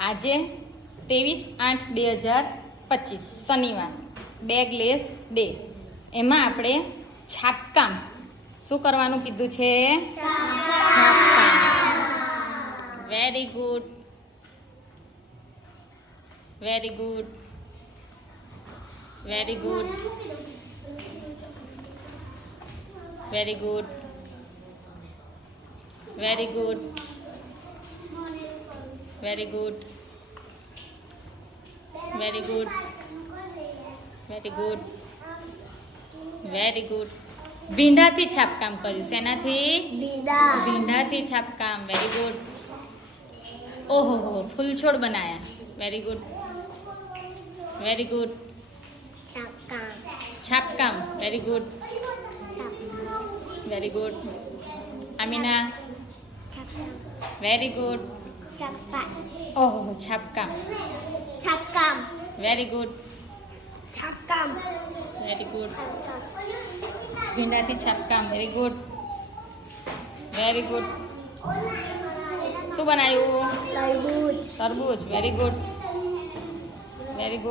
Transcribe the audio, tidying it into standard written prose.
આજે 23/8/2025 શનિવાર bagless day. એમાં આપણે છાપકામ શું કરવાનું કીધું છે? છાપકામ. Very good, very good, very good, very good, very good, very good, very good, very good, very good. ભીંડાથી છાપકામ કર્યું. શેનાથી? ભીંડાથી છાપકામ. Very good. ઓહો હો, ફૂલછોડ બનાયા. Very good, very good. છાપકામ. Very good, very good. Amina very good. ઓહો છાપકામ. Very good, very good. ભીંડાથી છાપકામ. Very good, very good. શું બનાવ્યું? તરબૂચ. Very good, very good.